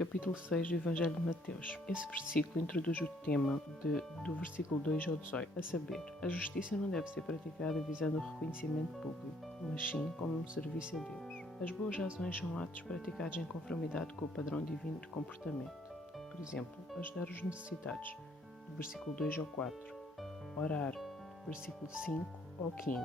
capítulo 6 do Evangelho de Mateus. Esse versículo introduz o tema do versículo 2 ao 18, a saber, a justiça não deve ser praticada visando o reconhecimento público, mas sim como um serviço a Deus. As boas ações são atos praticados em conformidade com o padrão divino de comportamento. Por exemplo, ajudar os necessitados, do versículo 2 ao 4, orar, do versículo 5 ao 15,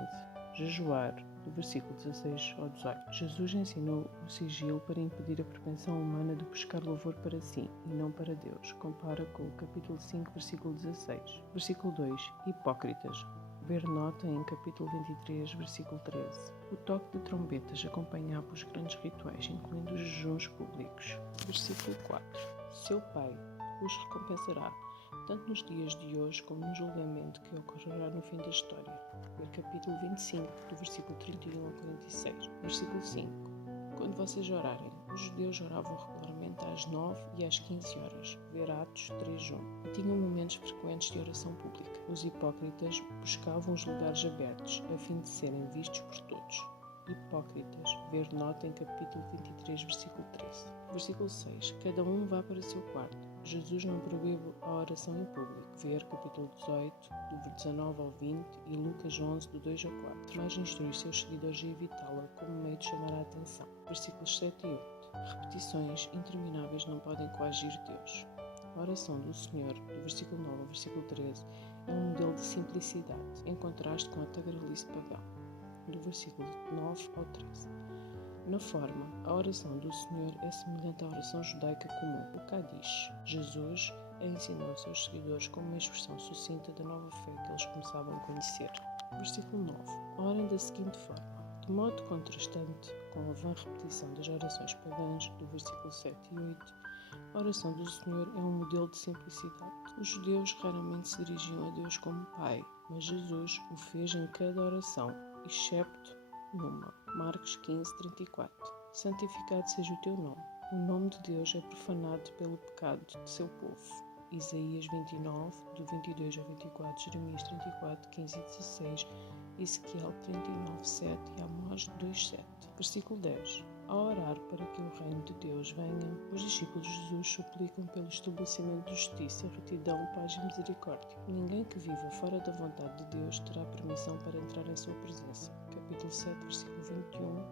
jejuar, do versículo 16 ao 18. Jesus ensinou o sigilo para impedir a propensão humana de buscar louvor para si e não para Deus. Compara com o capítulo 5, versículo 16. Versículo 2. Hipócritas. Ver nota em capítulo 23, versículo 13. O toque de trombetas acompanhava os grandes rituais, incluindo os jejuns públicos. Versículo 4. Seu Pai os recompensará, tanto nos dias de hoje como no julgamento que ocorrerá no fim da história. Ver capítulo 25, do versículo 31 ao 46. Versículo 5. Quando vocês orarem, os judeus oravam regularmente às 9 e às 15 horas. Ver Atos 3:1. E tinham momentos frequentes de oração pública. Os hipócritas buscavam os lugares abertos, a fim de serem vistos por todos. Hipócritas. Ver nota em capítulo 23, versículo 13. Versículo 6. Cada um vá para o seu quarto. Jesus não proíbe a oração em público. Ver capítulo 18, do 19 ao 20 e Lucas 11, do 2 ao 4. Mas instrui os seus seguidores a evitá-la como meio de chamar a atenção. Versículos 7 e 8. Repetições intermináveis não podem coagir Deus. A oração do Senhor, do versículo 9 ao versículo 13, é um modelo de simplicidade, em contraste com a tagarelice pagã, do versículo 9 ao 13. Na forma, a oração do Senhor é semelhante à oração judaica comum, o Kadish. Jesus a ensinou aos seus seguidores como uma expressão sucinta da nova fé que eles começavam a conhecer. Versículo 9. Orem da seguinte forma. De modo contrastante com a vã repetição das orações pagãs, do versículo 7 e 8, a oração do Senhor é um modelo de simplicidade. Os judeus raramente se dirigiam a Deus como Pai, mas Jesus o fez em cada oração, excepto numa. Marcos 15:34. Santificado seja o teu nome. O nome de Deus é profanado pelo pecado de seu povo. Isaías 29, do 22 ao 24, Jeremias 34, 15 e 16, Ezequiel 39, 7 e Amós 2, 7. Versículo 10. Ao orar para que o reino de Deus venha, os discípulos de Jesus suplicam pelo estabelecimento de justiça, retidão, paz e misericórdia. Ninguém que viva fora da vontade de Deus terá permissão para entrar em sua presença. Capítulo 7, versículo 21,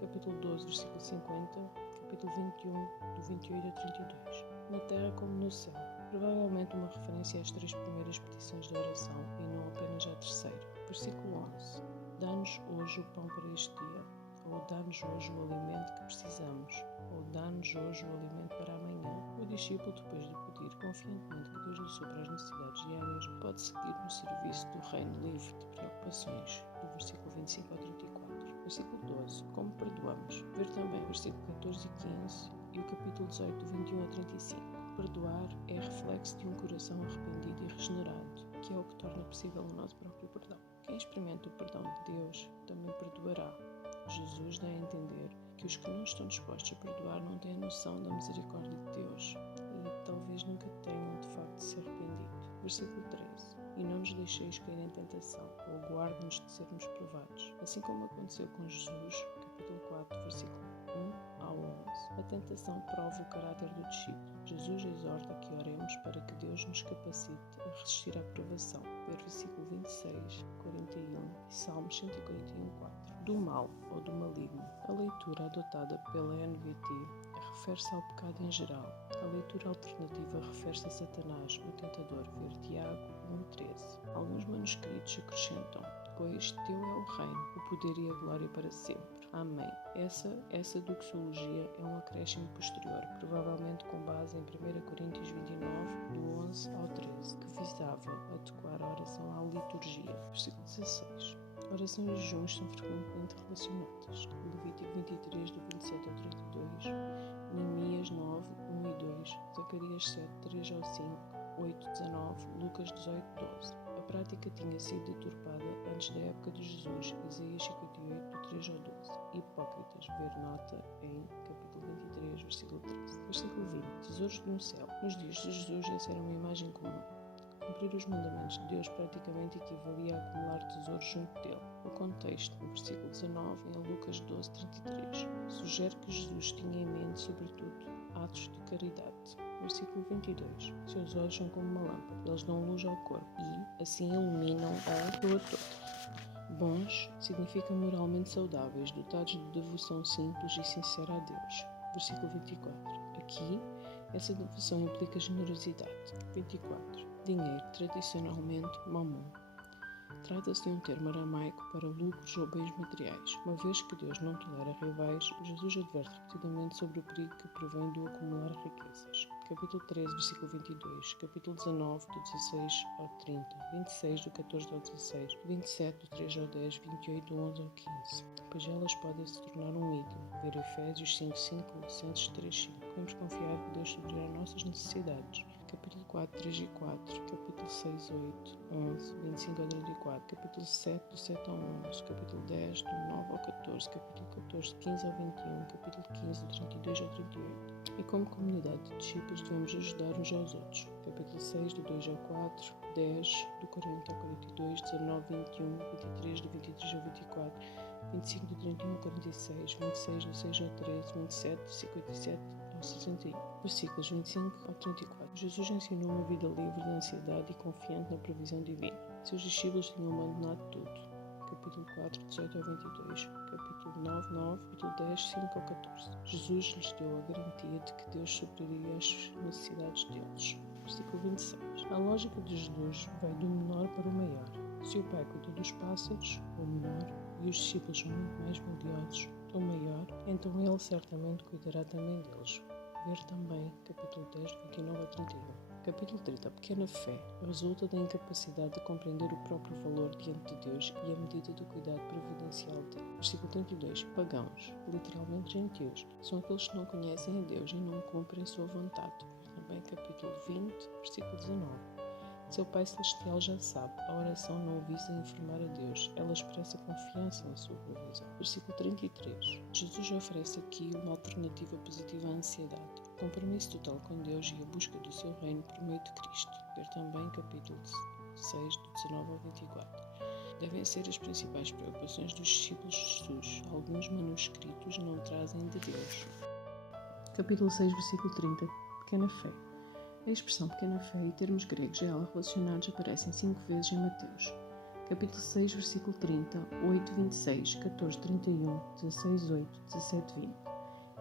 capítulo 12, versículo 50, capítulo 21, do 28 a 32. Na terra como no céu. Provavelmente uma referência às 3 primeiras petições da oração e não apenas à terceira. Versículo 11. Dá-nos hoje o pão para este dia, ou dá-nos hoje o alimento que precisamos, ou dá-nos hoje o alimento para amanhã. O discípulo, depois de pedir confiantemente que Deus lhe supra as necessidades diárias, pode seguir no serviço do reino livre de preocupações, do versículo 25 ao 34. Versículo 12. Como perdoamos? Ver também o versículo 14 e 15 e o capítulo 18, do 21 a 35. Perdoar é reflexo de um coração arrependido e regenerado, que é o que torna possível o nosso próprio perdão. Quem experimenta o perdão de Deus também perdoará. Jesus dá a entender que os que não estão dispostos a perdoar não têm a noção da misericórdia de Deus e talvez nunca tenham de facto se arrependido. Versículo 13. E não nos deixeis cair em tentação, ou guarde-nos de sermos provados. Assim como aconteceu com Jesus, capítulo 4, versículo 1 ao 11. A tentação prova o caráter do discípulo. Jesus exorta que oremos para que Deus nos capacite a resistir à provação. Ver versículo 26, 41 e Salmos 141:4. Do mal ou do maligno. A leitura adotada pela NVT refere-se ao pecado em geral. A leitura alternativa refere-se a Satanás, o tentador. Ver Tiago 1:13. Alguns manuscritos acrescentam: pois teu é o reino, o poder e a glória para sempre. Amém. Essa doxologia é um acréscimo posterior, provavelmente com base em 1 Coríntios 29, do 11 ao 13, que visava adequar a oração à liturgia. Versículo 16. Orações e jejuns são frequentemente relacionadas. Levítico 23, do 27 ao 32, Neemias 9, 1 e 2, Zacarias 7, 3 ao 5, 8, 19, Lucas 18, 12. A prática tinha sido deturpada antes da época de Jesus, Isaías 58, do 3 ao 12. Hipócritas, ver nota em capítulo 23, versículo 13. Versículo 20. Tesouros no céu. Nos dias de Jesus, essa era uma imagem comum. Cumprir os mandamentos de Deus praticamente equivalia a acumular tesouros junto dele. O contexto, no versículo 19, em Lucas 12:33, sugere que Jesus tinha em mente, sobretudo, a atos de caridade. Versículo 22. Seus olhos são como uma lâmpada, eles dão luz ao corpo e, assim, iluminam a pessoa toda. Bons significa moralmente saudáveis, dotados de devoção simples e sincera a Deus. Versículo 24. Aqui, essa devoção implica generosidade. 24. Dinheiro, tradicionalmente mamon. Trata-se de um termo aramaico para lucros ou bens materiais. Uma vez que Deus não tolera rivais, Jesus adverte repetidamente sobre o perigo que provém do acumular riquezas. Capítulo 13, versículo 22, capítulo 19, do 16 ao 30, 26, do 14 ao 16, 27, do 3 ao 10, 28, do 11 ao 15. Pois elas podem se tornar um ídolo. Ver Efésios 5:5, Colossenses 3:5. Devemos confiar que Deus suprirá nossas necessidades. Capítulo 4, 3 e 4, capítulo 6, 8, 11, 25 ao 34, capítulo 7, do 7 ao 11, capítulo 10, do 9 ao 14, capítulo 14, 15 ao 21, capítulo 15, do 32 ao 38. E como comunidade de discípulos devemos ajudar uns aos outros. Capítulo 6, do 2 ao 4, 10, do 40 ao 42, 19, 21, 23, do 23 ao 24, 25, do 31 ao 46, 26, do 6 ao 13, 27, do 57 ao 61. Versículos 25 ao 34. Jesus ensinou uma vida livre de ansiedade e confiante na provisão divina. Seus discípulos tinham abandonado tudo. Capítulo 4, 18 ao 22. Capítulo 9, 9. Capítulo 10, 5 ao 14. Jesus lhes deu a garantia de que Deus supriria as necessidades deles. Versículo 26. A lógica de Jesus vai do menor para o maior. Se o Pai cuida dos pássaros, o menor, e os discípulos são muito mais valiosos, o maior, então Ele certamente cuidará também deles. Ver também capítulo 10, 29 a 31. Capítulo 30. A pequena fé resulta da incapacidade de compreender o próprio valor diante de Deus e a medida do cuidado providencial dele. Versículo 32. Pagãos, literalmente gentios, são aqueles que não conhecem a Deus e não cumprem a sua vontade. Ver também capítulo 20, versículo 19. Seu Pai Celestial já sabe, a oração não visa informar a Deus, ela expressa confiança na sua provisão. Versículo 33. Jesus oferece aqui uma alternativa positiva à ansiedade, o compromisso total com Deus e a busca do seu reino por meio de Cristo. Ver também capítulo 6, do 19 ao 24. Devem ser as principais preocupações dos discípulos de Jesus. Alguns manuscritos não trazem de Deus. Capítulo 6, versículo 30. Pequena fé. A expressão pequena fé e termos gregos a ela relacionados aparecem 5 vezes em Mateus. Capítulo 6, versículo 30, 8, 26, 14, 31, 16, 8, 17, 20.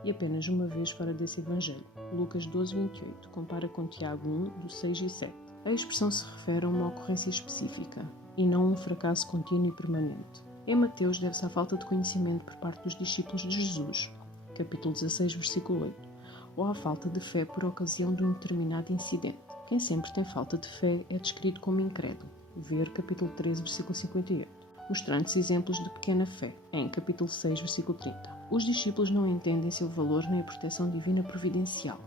E apenas uma vez fora desse evangelho. Lucas 12, 28, compara com Tiago 1, do 6 e 7. A expressão se refere a uma ocorrência específica e não a um fracasso contínuo e permanente. Em Mateus deve-se à falta de conhecimento por parte dos discípulos de Jesus. Capítulo 16, versículo 8. Ou à falta de fé por ocasião de um determinado incidente. Quem sempre tem falta de fé é descrito como incrédulo. Ver capítulo 13, versículo 58. Mostrando-se exemplos de pequena fé, em capítulo 6, versículo 30. Os discípulos não entendem seu valor nem a proteção divina providencial,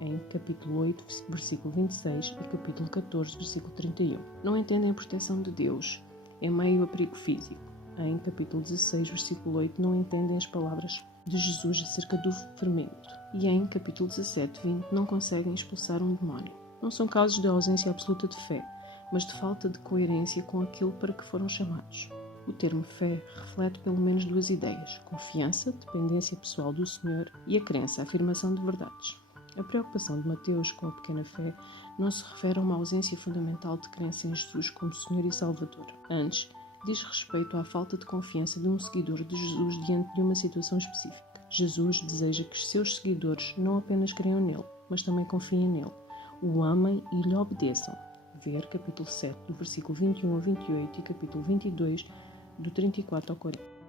em capítulo 8, versículo 26 e capítulo 14, versículo 31. Não entendem a proteção de Deus em meio a perigo físico. Em capítulo 16, versículo 8, não entendem as palavras de Jesus acerca do fermento. E em capítulo 17, 20, não conseguem expulsar um demónio. Não são casos de ausência absoluta de fé, mas de falta de coerência com aquilo para que foram chamados. O termo fé reflete pelo menos duas ideias: confiança, dependência pessoal do Senhor, e a crença, a afirmação de verdades. A preocupação de Mateus com a pequena fé não se refere a uma ausência fundamental de crença em Jesus como Senhor e Salvador. Antes, diz respeito à falta de confiança de um seguidor de Jesus diante de uma situação específica. Jesus deseja que os seus seguidores não apenas creiam nele, mas também confiem nele, o amem e lhe obedeçam. Ver capítulo 7, do versículo 21 ao 28 e capítulo 22, do 34 ao 40.